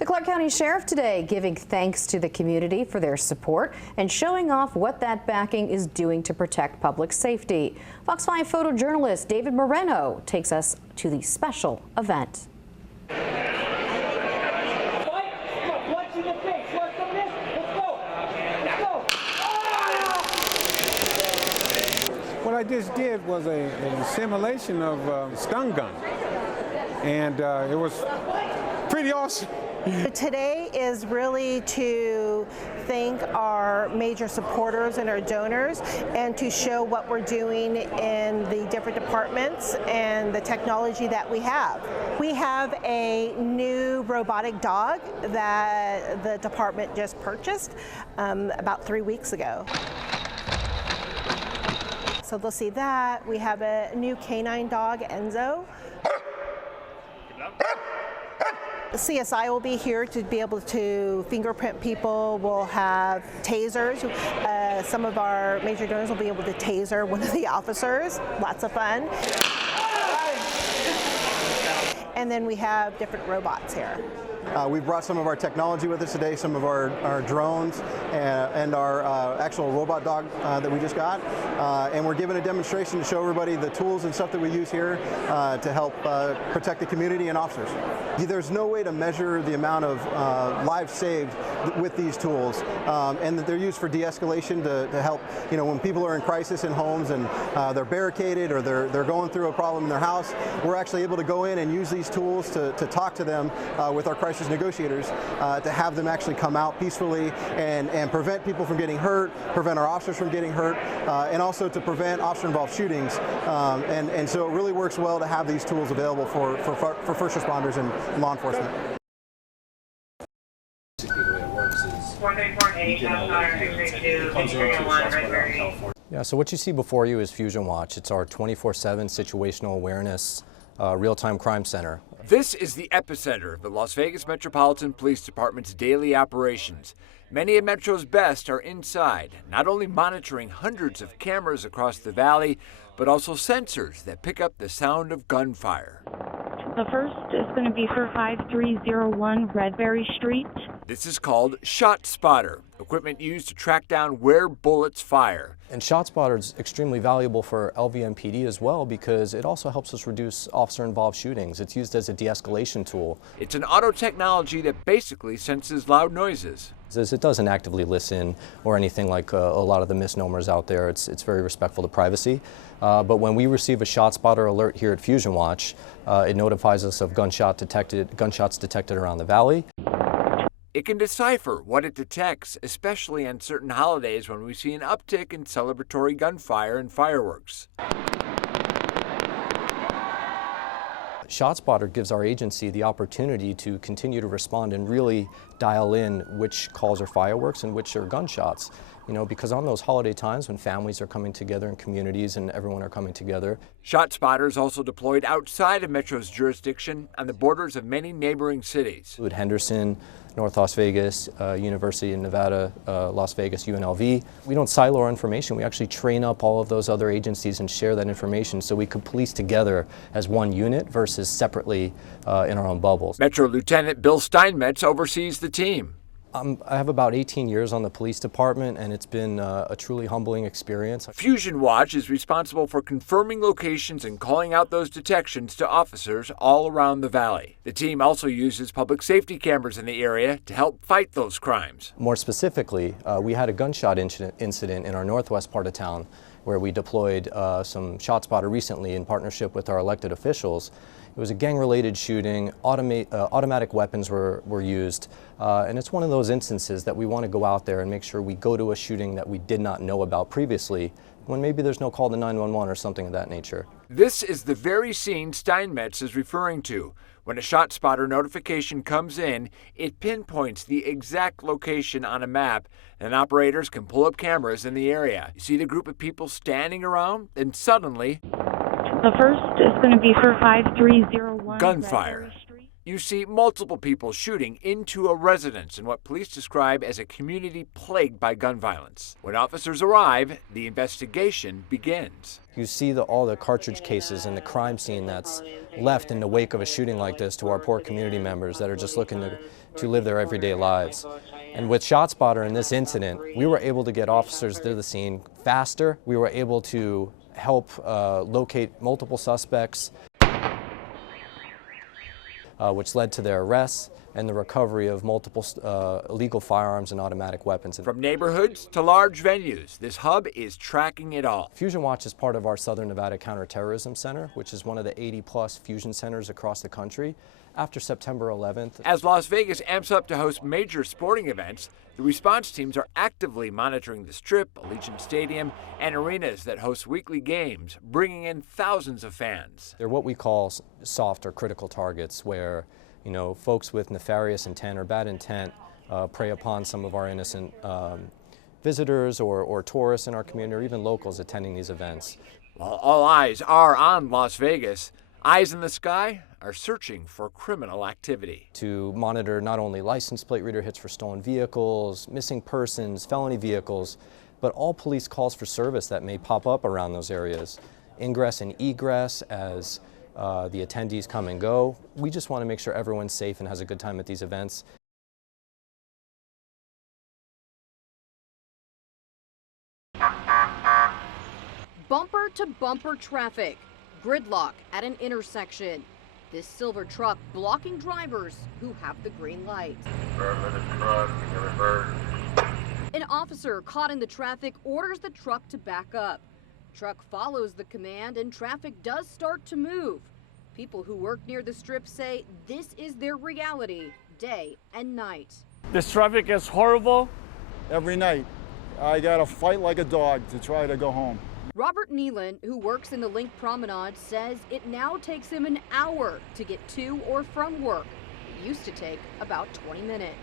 The Clark County Sheriff today giving thanks to the community for their support and showing off what that backing is doing to protect public safety. Fox 5 photojournalist David Moreno takes us to the special event. What I just did was a simulation of a stun gun, and it was pretty awesome. Today is really to thank our major supporters and our donors and to show what we're doing in the different departments and the technology that we have. We have a new robotic dog that the department just purchased about 3 weeks ago. So they'll see that. We have a new canine dog, Enzo. The CSI will be here to be able to fingerprint people. We'll have tasers. Some of our major donors will be able to taser one of the officers. Lots of fun. And then we have different robots here. We've brought some of our technology with us today, some of our drones and our actual robot dog that we just got. And we're giving a demonstration to show everybody the tools and stuff that we use here to help protect the community and officers. There's no way to measure the amount of lives saved with these tools, and that they're used for de-escalation to help, when people are in crisis in homes and they're barricaded or they're going through a problem in their house. We're actually able to go in and use these tools to talk to them with our crisis negotiators to have them actually come out peacefully and prevent people from getting hurt, prevent our officers from getting hurt, and also to prevent officer-involved shootings. And so it really works well to have these tools available for first responders and law enforcement. Basically, the way it works is Yeah, so what you see before you is Fusion Watch. It's our 24/7 situational awareness real-time crime center. This is the epicenter of the Las Vegas Metropolitan Police Department's daily operations. Many of Metro's best are inside, not only monitoring hundreds of cameras across the valley, but also sensors that pick up the sound of gunfire. The first is going to be for 5301 Redberry Street. This is called Shot Spotter, equipment used to track down where bullets fire. And ShotSpotter is extremely valuable for LVMPD as well because it also helps us reduce officer-involved shootings. It's used as a de-escalation tool. It's an auto technology that basically senses loud noises. It doesn't actively listen or anything like a lot of the misnomers out there. It's very respectful to privacy. But when we receive a ShotSpotter alert here at Fusion Watch, it notifies us of gunshots detected around the valley. It can decipher what it detects, especially on certain holidays when we see an uptick in celebratory gunfire and fireworks. ShotSpotter gives our agency the opportunity to continue to respond and really dial in which calls are fireworks and which are gunshots. Because on those holiday times when families are coming together in communities and everyone are coming together. ShotSpotter is also deployed outside of Metro's jurisdiction on the borders of many neighboring cities. Include Henderson, North Las Vegas, University of Nevada, Las Vegas, UNLV. We don't silo our information. We actually train up all of those other agencies and share that information so we can police together as one unit versus separately in our own bubbles. Metro Lieutenant Bill Steinmetz oversees the team. I have about 18 years on the police department, and it's been a truly humbling experience. Fusion Watch is responsible for confirming locations and calling out those detections to officers all around the valley. The team also uses public safety cameras in the area to help fight those crimes. More specifically, we had a gunshot incident in our northwest part of town where we deployed some ShotSpotter recently in partnership with our elected officials. It was a gang-related shooting. Automatic weapons were used, and it's one of those instances that we want to go out there and make sure we go to a shooting that we did not know about previously, when maybe there's no call to 911 or something of that nature. This is the very scene Steinmetz is referring to. When a ShotSpotter notification comes in, it pinpoints the exact location on a map, and operators can pull up cameras in the area. You see the group of people standing around, and suddenly, the first is going to be for 5301 gunfire. You see multiple people shooting into a residence in what police describe as a community plagued by gun violence. When officers arrive, the investigation begins. You see all the cartridge cases and the crime scene that's left in the wake of a shooting like this to our poor community members that are just looking to live their everyday lives. And with ShotSpotter in this incident, we were able to get officers to the scene faster. We were able to help locate multiple suspects, which led to their arrests and the recovery of multiple illegal firearms and automatic weapons. From neighborhoods to large venues, this hub is tracking it all. Fusion Watch is part of our Southern Nevada Counterterrorism Center, which is one of the 80-plus fusion centers across the country. After September 11th. As Las Vegas amps up to host major sporting events, the response teams are actively monitoring the Strip, Allegiant Stadium, and arenas that host weekly games, bringing in thousands of fans. They're what we call soft or critical targets, where folks with nefarious intent or bad intent prey upon some of our innocent visitors or tourists in our community, or even locals attending these events. While all eyes are on Las Vegas, eyes in the sky are searching for criminal activity. To monitor not only license plate reader hits for stolen vehicles, missing persons, felony vehicles, but all police calls for service that may pop up around those areas. Ingress and egress as the attendees come and go. We just want to make sure everyone's safe and has a good time at these events. Bumper to bumper traffic. Gridlock at an intersection. This silver truck blocking drivers who have the green light. An officer caught in the traffic orders the truck to back up. Truck follows the command and traffic does start to move. People who work near the Strip say this is their reality, day and night. This traffic is horrible. Every night, I gotta fight like a dog to try to go home. Robert Nealon, who works in the Link Promenade, says it now takes him an hour to get to or from work. It used to take about 20 minutes.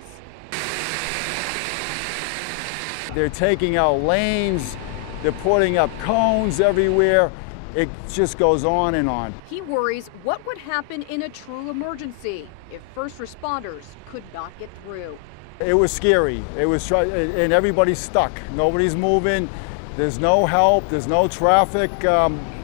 They're taking out lanes, they're putting up cones everywhere. It just goes on and on. He worries what would happen in a true emergency if first responders could not get through. It was scary. And everybody's stuck. Nobody's moving. There's no help, there's no traffic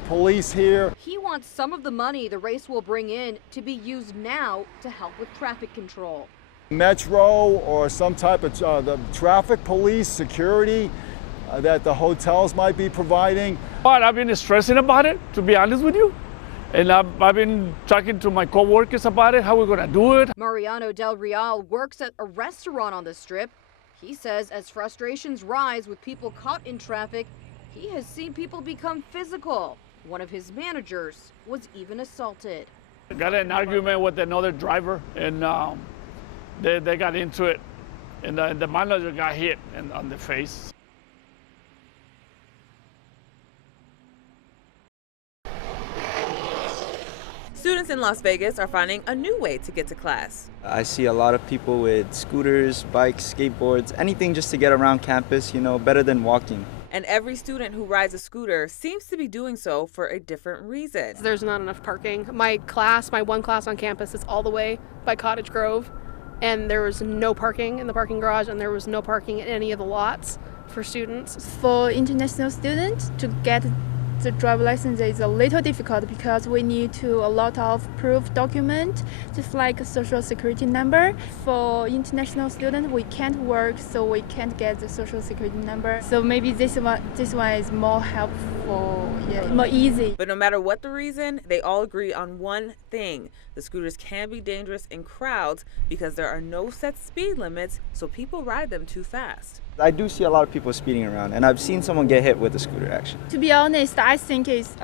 police here. He wants some of the money the race will bring in to be used now to help with traffic control. Metro or some type of the traffic police security that the hotels might be providing. But I've been stressing about it, to be honest with you. And I've been talking to my co-workers about it, how we're gonna do it. Mariano Del Real works at a restaurant on the Strip. He says as frustrations rise with people caught in traffic, he has seen people become physical. One of his managers was even assaulted. I got in an argument with another driver, and they got into it, and the manager got hit on the face. Students in Las Vegas are finding a new way to get to class. I see a lot of people with scooters, bikes, skateboards, anything just to get around campus, better than walking. And every student who rides a scooter seems to be doing so for a different reason. There's not enough parking. My one class on campus is all the way by Cottage Grove, and there was no parking in the parking garage, and there was no parking in any of the lots for students. For international students to get the driver license is a little difficult because we need a lot of proof document, just like a social security number. For international students, we can't work, so we can't get the social security number. So maybe this one is more helpful, more easy. But no matter what the reason, they all agree on one thing. The scooters can be dangerous in crowds because there are no set speed limits, so people ride them too fast. I do see a lot of people speeding around, and I've seen someone get hit with a scooter, actually. To be honest, I think it's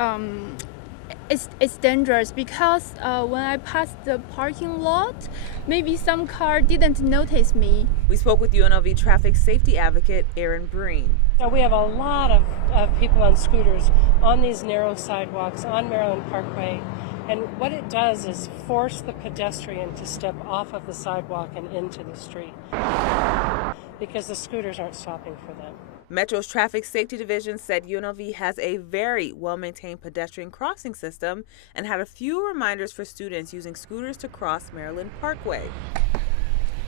dangerous because when I passed the parking lot, maybe some car didn't notice me. We spoke with UNLV traffic safety advocate Erin Breen. We have a lot of people on scooters on these narrow sidewalks on Maryland Parkway. And what it does is force the pedestrian to step off of the sidewalk and into the street because the scooters aren't stopping for them. Metro's Traffic Safety Division said UNLV has a very well-maintained pedestrian crossing system and had a few reminders for students using scooters to cross Maryland Parkway.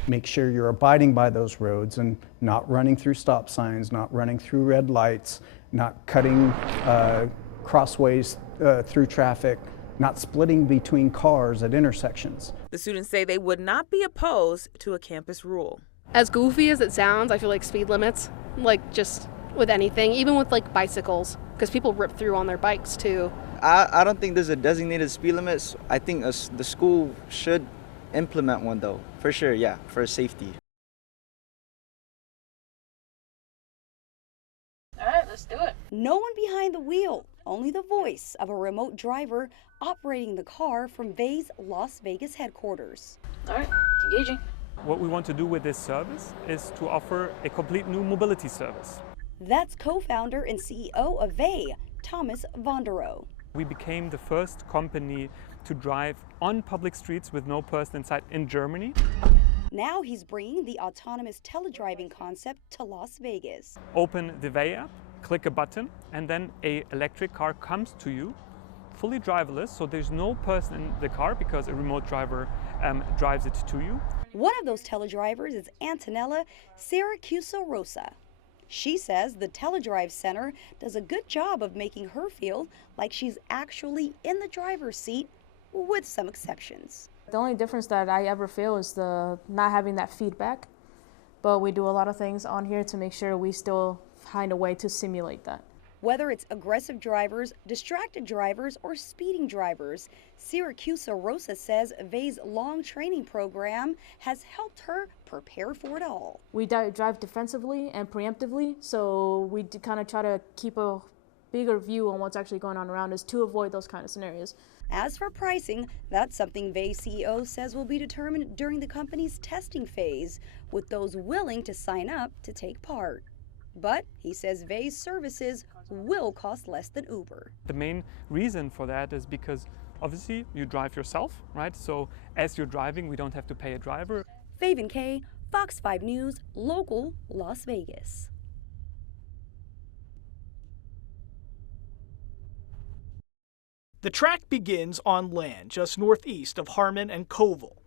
Make sure you're abiding by those roads and not running through stop signs, not running through red lights, not cutting crossways through traffic, not splitting between cars at intersections. The students say they would not be opposed to a campus rule. As goofy as it sounds, I feel like speed limits, like just with anything, even with like bicycles, because people rip through on their bikes too. I don't think there's a designated speed limit. I think the school should implement one though, for sure, yeah, for safety. All right, let's do it. No one behind the wheel, only the voice of a remote driver operating the car from VA's Las Vegas headquarters. All right, engaging. What we want to do with this service is to offer a complete new mobility service. That's co-founder and CEO of VA, Thomas Vonderow. We became the first company to drive on public streets with no person inside in Germany. Now he's bringing the autonomous teledriving concept to Las Vegas. Open the VA app, click a button, and then an electric car comes to you, fully driverless, so there's no person in the car because a remote driver drives it to you. One of those teledrivers is Antonella Siracusa-Rosa. She says the Teledrive Center does a good job of making her feel like she's actually in the driver's seat, with some exceptions. The only difference that I ever feel is the not having that feedback, but we do a lot of things on here to make sure we still find a way to simulate that. Whether it's aggressive drivers, distracted drivers, or speeding drivers, Siracusa-Rosa says VA's long training program has helped her prepare for it all. We drive defensively and preemptively, so we kind of try to keep a bigger view on what's actually going on around us to avoid those kind of scenarios. As for pricing, that's something VA CEO says will be determined during the company's testing phase, with those willing to sign up to take part. But he says VA's services will cost less than Uber. The main reason for that is because obviously you drive yourself, right? So as you're driving, we don't have to pay a driver. Faven Kay, Fox 5 News, local, Las Vegas. The track begins on land just northeast of Harmon and Koval.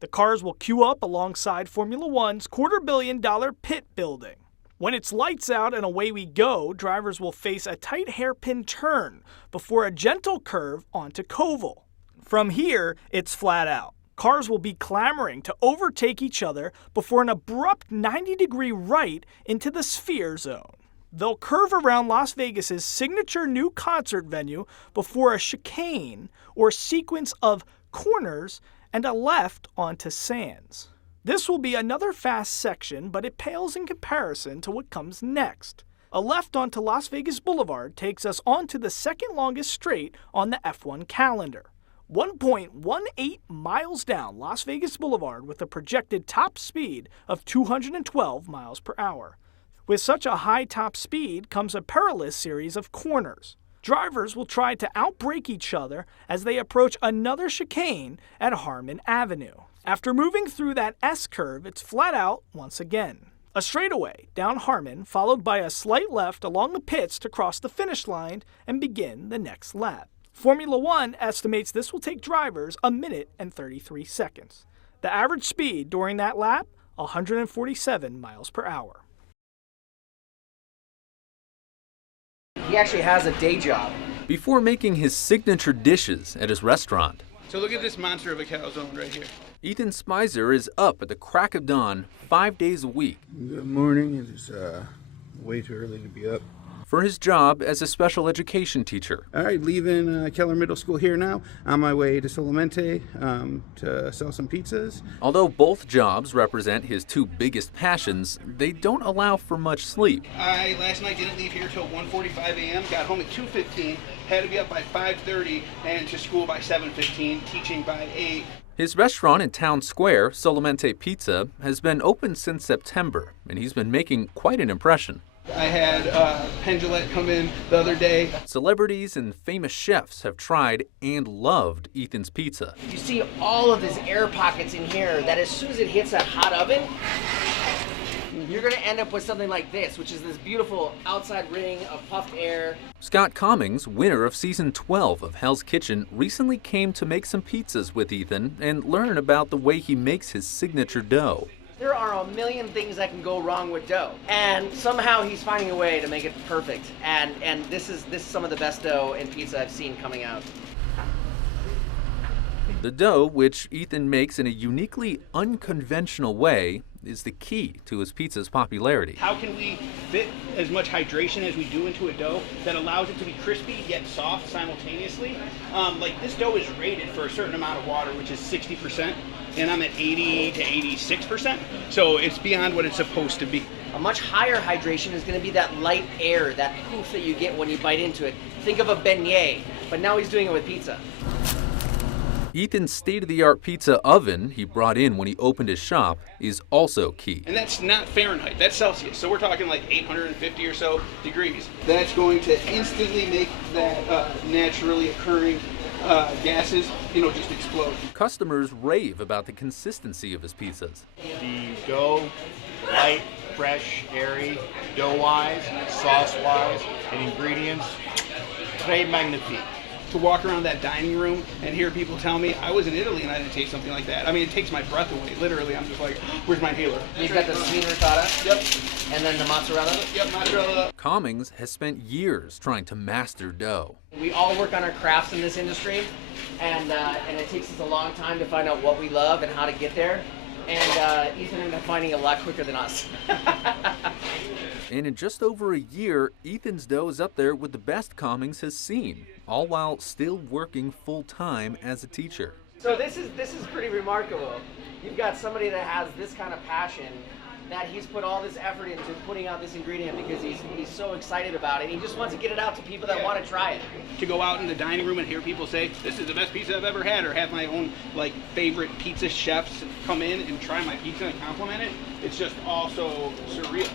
The cars will queue up alongside Formula One's $250 million pit building. When it's lights out and away we go, drivers will face a tight hairpin turn before a gentle curve onto Koval. From here, it's flat out. Cars will be clamoring to overtake each other before an abrupt 90-degree right into the Sphere Zone. They'll curve around Las Vegas's signature new concert venue before a chicane or sequence of corners and a left onto Sands. This will be another fast section, but it pales in comparison to what comes next. A left onto Las Vegas Boulevard takes us onto the second longest straight on the F1 calendar. 1.18 miles down Las Vegas Boulevard with a projected top speed of 212 miles per hour. With such a high top speed comes a perilous series of corners. Drivers will try to outbrake each other as they approach another chicane at Harmon Avenue. After moving through that S-curve, it's flat out once again. A straightaway down Harmon, followed by a slight left along the pits to cross the finish line and begin the next lap. Formula One estimates this will take drivers 1 minute and 33 seconds. The average speed during that lap, 147 miles per hour. He actually has a day job. Before making his signature dishes at his restaurant. So look at this monster of a calzone right here. Ethan Smizer is up at the crack of dawn 5 days a week. Good morning. It's way too early to be up. For his job as a special education teacher. All right, leaving Keller Middle School here now. On my way to Solamente to sell some pizzas. Although both jobs represent his two biggest passions, they don't allow for much sleep. I last night didn't leave here till 1:45 a.m. Got home at 2:15. Had to be up by 5:30 and to school by 7:15. Teaching by 8. His restaurant in Town Square, Solamente Pizza, has been open since September, and he's been making quite an impression. I had Penn Jillette come in the other day. Celebrities and famous chefs have tried and loved Ethan's pizza. You see all of his air pockets in here that as soon as it hits that hot oven, you're going to end up with something like this, which is this beautiful outside ring of puffed air. Scott Cummings, winner of season 12 of Hell's Kitchen, recently came to make some pizzas with Ethan and learn about the way he makes his signature dough. There are a million things that can go wrong with dough, and somehow he's finding a way to make it perfect. And this is some of the best dough and pizza I've seen coming out. The dough, which Ethan makes in a uniquely unconventional way, is the key to his pizza's popularity. How can we fit as much hydration as we do into a dough that allows it to be crispy yet soft simultaneously? Like this dough is rated for a certain amount of water, which is 60%, and I'm at 80 to 86%. So it's beyond what it's supposed to be. A much higher hydration is going to be that light air, that poof that you get when you bite into it. Think of a beignet, but now he's doing it with pizza. Ethan's state-of-the-art pizza oven he brought in when he opened his shop is also key. And that's not Fahrenheit, that's Celsius. So we're talking like 850 or so degrees. That's going to instantly make that naturally occurring gases, just explode. Customers rave about the consistency of his pizzas. The dough, light, fresh, airy, dough-wise, sauce-wise, and ingredients, très magnifique. To walk around that dining room and hear people tell me I was in Italy and I didn't taste something like that. I mean, it takes my breath away. Literally, I'm just like, where's my inhaler? You've got the sweet ricotta. Yep. And then the mozzarella. Yep, mozzarella. Cummings has spent years trying to master dough. We all work on our crafts in this industry, and it takes us a long time to find out what we love and how to get there. And Ethan ended up finding it a lot quicker than us. And in just over a year, Ethan's dough is up there with the best Cummings has seen, all while still working full-time as a teacher. So this is pretty remarkable. You've got somebody that has this kind of passion, that he's put all this effort into putting out this ingredient because he's so excited about it. He just wants to get it out to people that want to try it. To go out in the dining room and hear people say, this is the best pizza I've ever had, or have my own favorite pizza chefs come in and try my pizza and compliment it, it's just also surreal.